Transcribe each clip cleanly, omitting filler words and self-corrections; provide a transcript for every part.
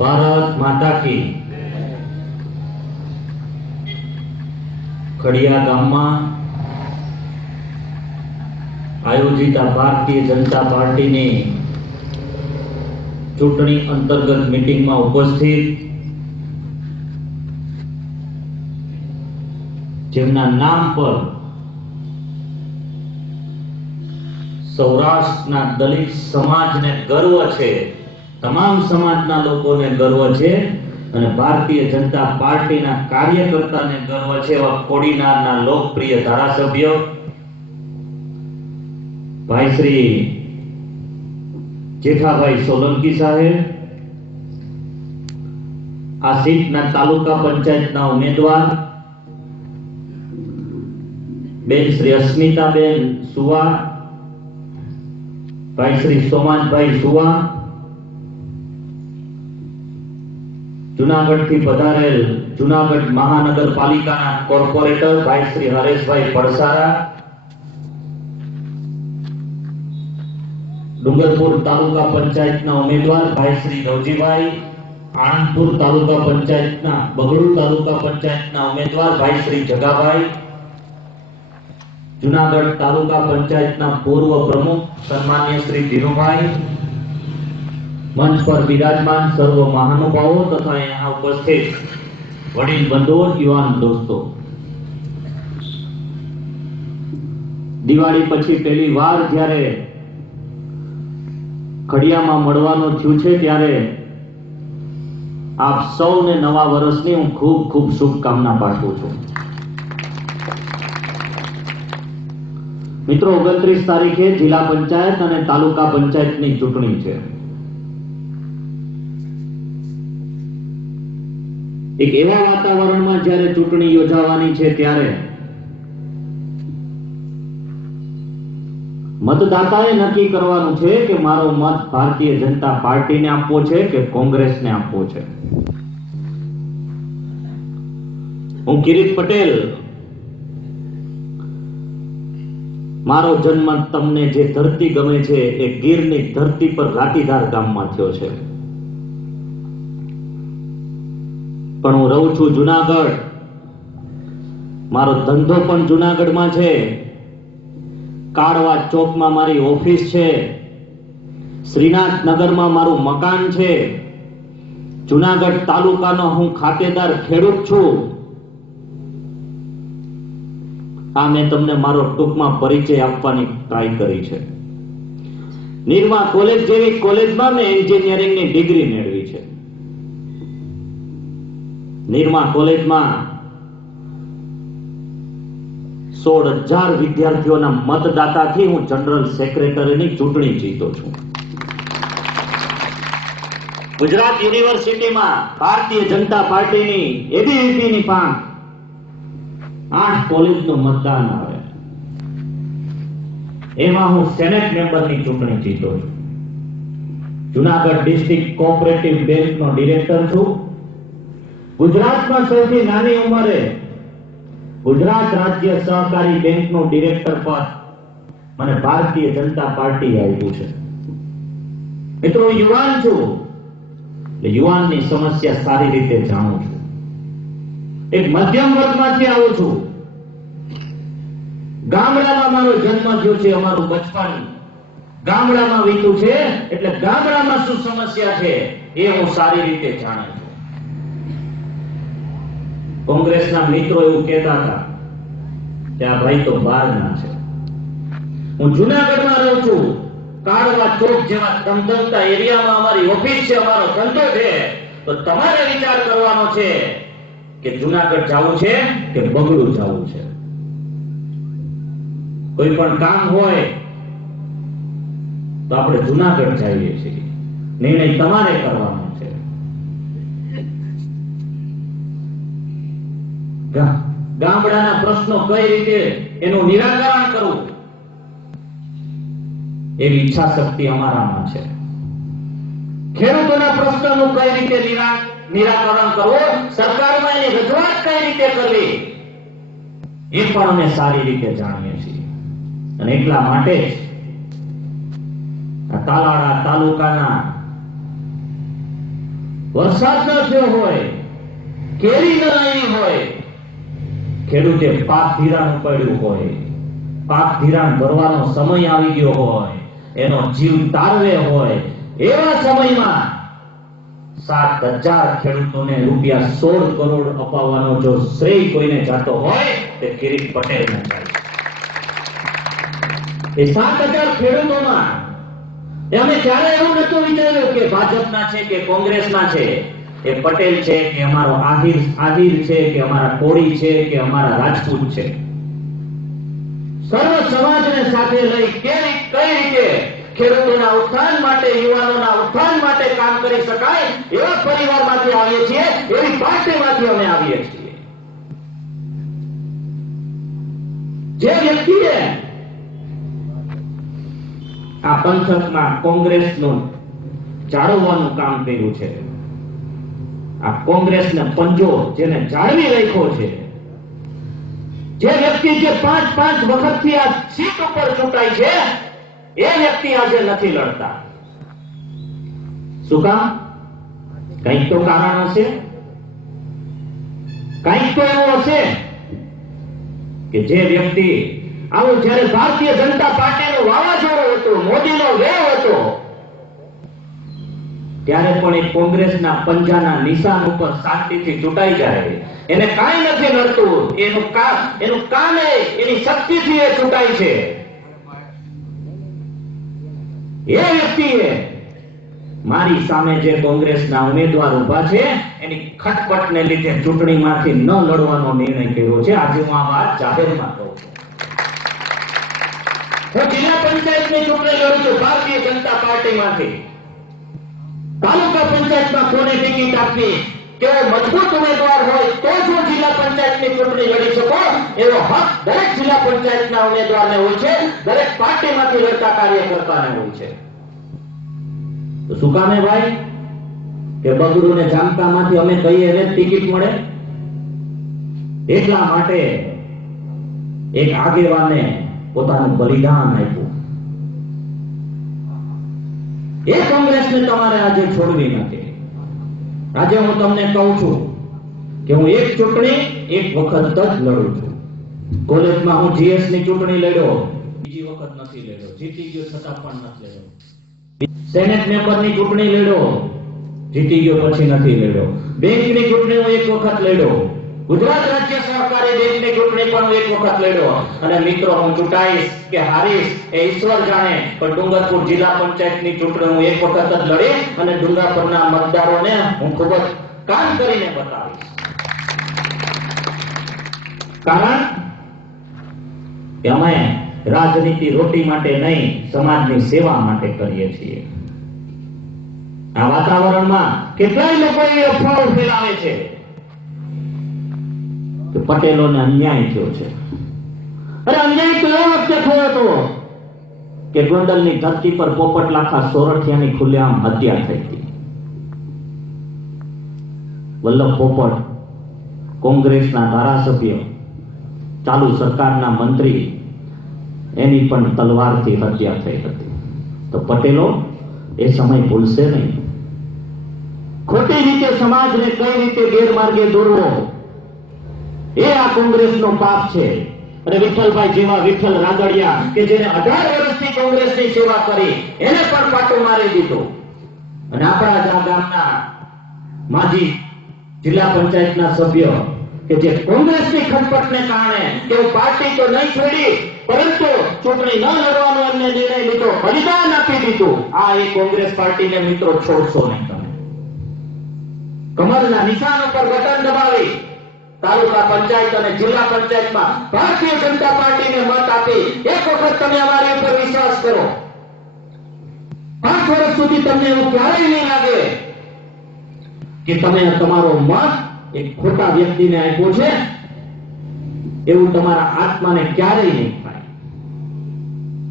भारत माता की। खड़िया गामમાં आयोजित भारतीय जनता पार्टी ने चूंटणी अंतर्गत मीटिंग में उपस्थित जेमना नाम पर सौराष्ट्रना दलित समाज ने गर्व है, तमाम समाजना लोगों ने गर्व है અને ભારતીય જનતા પાર્ટીના કાર્યકર્તાને ગર્વ છે એવા કોડીનારના લોકપ્રિય ધારાસભ્ય ભાઈ શ્રી જેઠાભાઈ સોલંકી સાહેબ, આ સીટના તાલુકા પંચાયતના ઉમેદવાર બેન શ્રી અસ્મિતાબેન સુવા, ભાઈ શ્રી સોમાનભાઈ સુવા, जूनागढ़ थी पधारेल जूनागढ़ महानगरपालिका कॉर्पोरेटर भाई श्री हरेशभाई पड़सारा, डूंगरपुर तालुका पंचायत उम्मीदवार भाई श्री रवजीभाई, आनंदपुर तालुका पंचायत बगड़ू तालुका पंचायत उम्मीदवार भाई श्री जगाभाई, जूनागढ़ तालुका पंचायत पूर्व प्रमुख सन्मान्य श्री धीरूभाई, मंच पर विराजमान सर्व महानुभावों तथा यहाँ उपस्थित वडील बंधुओं, युवान दोस्तों, दिवाળી પછી પહેલી વાર જ્યારે ખડિયામાં મળવાનું થયું છે ત્યારે આપ સૌને નવા વર્ષની હું ખૂબ ખૂબ શુભકામના પાઠવું છું। મિત્રો, 29 તારીખે જિલ્લા પંચાયત અને તાલુકા પંચાયતની ચૂંટણી છે। एक एवा वातावरण में जયારે चूंटणी योजावानी छे त्यारे मतदाताए नक्की करवानुं छे के मारो मत भारतीय जनता पार्टी ने आपवो छे के कांग्रेस ने आपवो छे। हूँ किरीट पटेल, मारो जन्म तमने जे धरती गमे छे ए गीरनी धरती पर घाटीधार गाममां थयो छे, पण हूँ रहूं छुं जूनागढ़। मारो धंधो पण जूनागढ़ में छे, काड़वा चौक में मारी ऑफिस छे, श्रीनाथ नगर में मारू मकान छे, जूनागढ़ तालुका नो हूँ खातेदार खेडूत छुं। आ मैं तमने मारो टूंक में परिचय आपवानी ट्राय करी छे। निर्मा कॉलेज जेवी कॉलेज में मैं एंजीनियरिंग नी डिग्री मेळवी छे। निर्मा कॉलेज में 16,000 विद्यार्थीओना मतदाता थी हूँ जनरल सेक्रेटरी नी चूंटणी जीतो छुं। गुजरात यूनिवर्सिटी में भारतीय जनता पार्टी नी एबीवीपी नी 8 कॉलेज नो मतदान आवे, एमां हूँ सेनेट मेंबर नी चूंटणी जीतो छुं। जूनागढ़ डिस्ट्रिक्ट कोऑपरेटिव बैंक नो डिरेक्टर छुं। गुजरात में सौथी नानी उमरे गुजरात राज्य सहकारी बैंक नो डिरेक्टर पद मने भारतीय जनता पार्टी आप्युं छे। मित्रों, युवान छुं, युवान नी समस्या सारी रीते जाणुं छुं। एक मध्यम वर्ग मांथी आવું છું। ગામડામાં મારો જન્મ થયો છે, અમારું બચપન ગામડામાં વીત્યું છે, એટલે ગામડામાં શું સમસ્યા છે એ હું સારી રીતે જાણું છું। कांग्रेसना मित्रों एवं कहता था कि आ भाई तो बहारना छे। हूँ जूनागढ़ में रहूं छुं, काड़वा चौक जेवा धमधमता एरिया में अमारी ऑफिस छे, अमारो धंधो छे, तो तमारे विचार करवानो छे कि जूनागढ़ जावुं छे के बगड़ू जावुं छे। कोई पण काम होय तो आपणे जूनागढ़ जाईए छीए। निर्णय तमारे करवानो छे। गामडाना प्रश्नो कई रीते एનું નિરાકરણ કરવું એવી ઈચ્છા શક્તિ અમારામાં છે। ખેડૂતોના પ્રશ્નોનું કઈ રીતે નિરાકરણ કરવું, સરકારમાં એની રજૂઆત કઈ રીતે કરવી એ પણ અમે સારી રીતે જાણીએ છીએ। અને એટલા માટે જ તાલાળા તાલુકાના વરસાદ ન થયો હોય, કેરી ન આવી હોય, ખેડૂતે પાક ધિરાણ ઉપાડ્યું હોય, પાક ધિરાણ ભરવાનો સમય આવી ગયો હોય, એનો જીવ તારવે હોય, એવા સમયમાં 7,000 ખેડૂતોને રૂપિયા 16 કરોડ અપાવવાનો જો શ્રેય કોઈને જાતો હોય તે કિરીટ પટેલને જાય. એ 7,000 ખેડૂતોમાં અમે ક્યારે એવું નતું વિચાર્યું કે ભાજપના છે કે કોંગ્રેસના છે, એ પટેલ છે કે અમારો આહિર છે કે અમારા કોળી છે કે અમારા રાજપૂત છે, સર્વ સમાજને સાથે લઈ કઈ રીતે ખેડૂતોના ઉત્થાન માટે, યુવાનોના ઉત્થાન માટે કામ કરી શકાય એવા પરિવારમાંથી આવીએ છીએ, એવી પાર્ટીમાંથી અમે આવીએ છીએ. જે વ્યક્તિએ આ પંથકમાં કોંગ્રેસનું જાળવવાનું કામ કર્યું છે, આ કોંગ્રેસને પંજો જેને જાળવી રાખ્યો છે, જે વ્યક્તિ જે 5 વખતથી આ સીટ ઉપર ચૂંટાઈ છે, એ વ્યક્તિ આજે નથી લડતા. શું કામ? કંઈક તો કારણ હશે, કંઈક તો એવું હશે કે જે વ્યક્તિ આવું જ્યારે ભારતીય જનતા પાર્ટીનું વાવાઝોડું હતું, મોદીનો વેવ હતો, ત્યારે પણ એક કોંગ્રેસના પંજાના નિશાન ઉપર શાંતિથી ચૂંટાઈ જાય, એને કાંઈ નથી નડતું, એનું કામ એની શક્તિથી એ ચૂંટાય છે. એ વ્યક્તિએ મારી સામે જે કોંગ્રેસના ઉમેદવાર ઉભા છે એની ખટપટને લીધે ચૂંટણીમાંથી ન લડવાનો નિર્ણય કર્યો છે. આજે હું આ વાત જાહેરમાં કહું છું. હું જિલ્લા પંચાયતની ચૂંટણી લડું છું ભારતીય જનતા પાર્ટીમાંથી. તાલુકા પંચાયતમાં કોને ટિકિટ આપવી, કેવો મજબૂત ઉમેદવાર હોય તો જ હું જિલ્લા પંચાયતની ચૂંટણી લડી શકું, એવો હક દરેક જિલ્લા પંચાયતના ઉમેદવારને હોય છે, દરેક પાર્ટીમાંથી લડતા કાર્યકર્તાને હોય છે. તો શું કામે ભાઈ કે બગડું ને જામકામાંથી અમે કહીએ એને ટિકિટ મળે? એટલા માટે એક આગેવાને પોતાનું બલિદાન આપ્યું. એ કોંગ્રેસને તમારે આજે છોડવી નથી. આજે હું તમને કહું છું કે હું એક ચૂંટણી એક વખત જ લડું છું. કોલેજમાં હું જીએસ ની ચૂંટણી લડ્યો, બીજી વખત નથી લડ્યો, જીતી ગયો છતાં પણ નથી લડ્યો. સેનેટ મેમ્બરની ચૂંટણી લડ્યો, જીતી ગયો પછી નથી લડ્યો. બેંકની ચૂંટણી હું એક વખત લડ્યો, ગુજરાત રાજ્ય સહકારી બેંકની ચૂંટણી પણ હું એક વખત લડ્યો. અને મિત્રો, હું ચૂંટાઈશ કે હારીશ એ ઈશ્વર જાણે, પણ ડુંગરપુર જિલ્લા પંચાયતની ચૂંટણી હું એક વખત જ લડી અને ડુંગરપુરના મતદારોને હું ખૂબ જ કામ કરીને બતાવીશ. કારણ કે અમે રાજનીતિ રોટી માટે નહીં, સમાજની સેવા માટે કરીએ છીએ. આ વાતાવરણમાં કેટલાય લોકો એ અફવાઓ ફેલાવે છે કે પટેલોને અન્યાય થયો છે. અરે અન્યાય તો એ વખતે થયો હતો કે ગોંડલની ધરતી પર પોપટ લાખા સોરઠિયાની ખુલ્લેઆમ હત્યા થઈ હતી. વલ્લભ પોપટ કોંગ્રેસના ધારાસભ્ય, ચાલુ સરકારના મંત્રી, એની પણ તલવારથી હત્યા થઈ હતી. તો પટેલો એ સમય ભૂલશે નહીં. ખોટી રીતે સમાજને કઈ રીતે ગેરમાર્ગે દોરવો એ આ કોંગ્રેસનો પાપ છે. અને વિઠ્ઠલભાઈ જેવા વિઠ્ઠલ રાદડિયા કે જેને 18 વર્ષથી કોંગ્રેસની સેવા કરી, એને પણ પાટો મારી દીધો. અને આપણા જ આ ગામના માજી જિલ્લા પંચાયતના સભ્ય કે જે કોંગ્રેસની ખટપટને કારણે કે પાર્ટી તો નહીં છોડી પરંતુ ચૂંટણી ન લડવાનો એમને નિર્ણય લીધો, બલિદાન આપી દીધું. આ એ કોંગ્રેસ પાર્ટીને મિત્રો છોડશો નહીં. તમે કમરના નિશાન ઉપર બટન દબાવી તાલુકા પંચાયત અને જિલ્લા પંચાયતમાં ભારતીય જનતા પાર્ટીને મત આપી એક વખત તમે અમારી ઉપર વિશ્વાસ કરો. 5 વર્ષ સુધી તમને એવું ક્યારેય નહીં લાગે કે તમે તમારો મત એક ખોટા વ્યક્તિને આપ્યો છે, એવું તમારા આત્માને ક્યારેય નહીં થાય.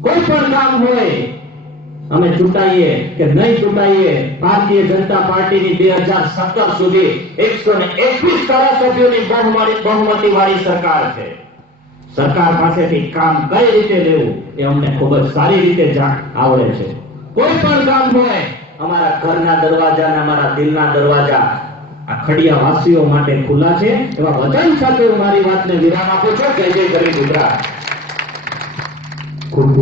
કોઈ પણ કામ હોય, અમે ચૂંટાઈએ કે નહીં ચૂંટાઈએ, ભારતીય જનતા પાર્ટીની 2017 સુધી 121 ધારાસભ્યોની બહુમતી વાળી સરકાર છે. સરકાર પાસેથી કામ કઈ રીતે લેવું એ અમને ખૂબ જ સારી રીતે આવડે છે. કોઈ પણ કામ હોય અમારા ઘરના દરવાજા અને અમારા દિલના દરવાજા આ ખડિયા વાસીઓ માટે ખુલ્લા છે. એવા વચન સાથે હું મારી વાતને વિરામ આપું છું. જય જય ગરવી ગુજરાત. ખૂબ ખૂબ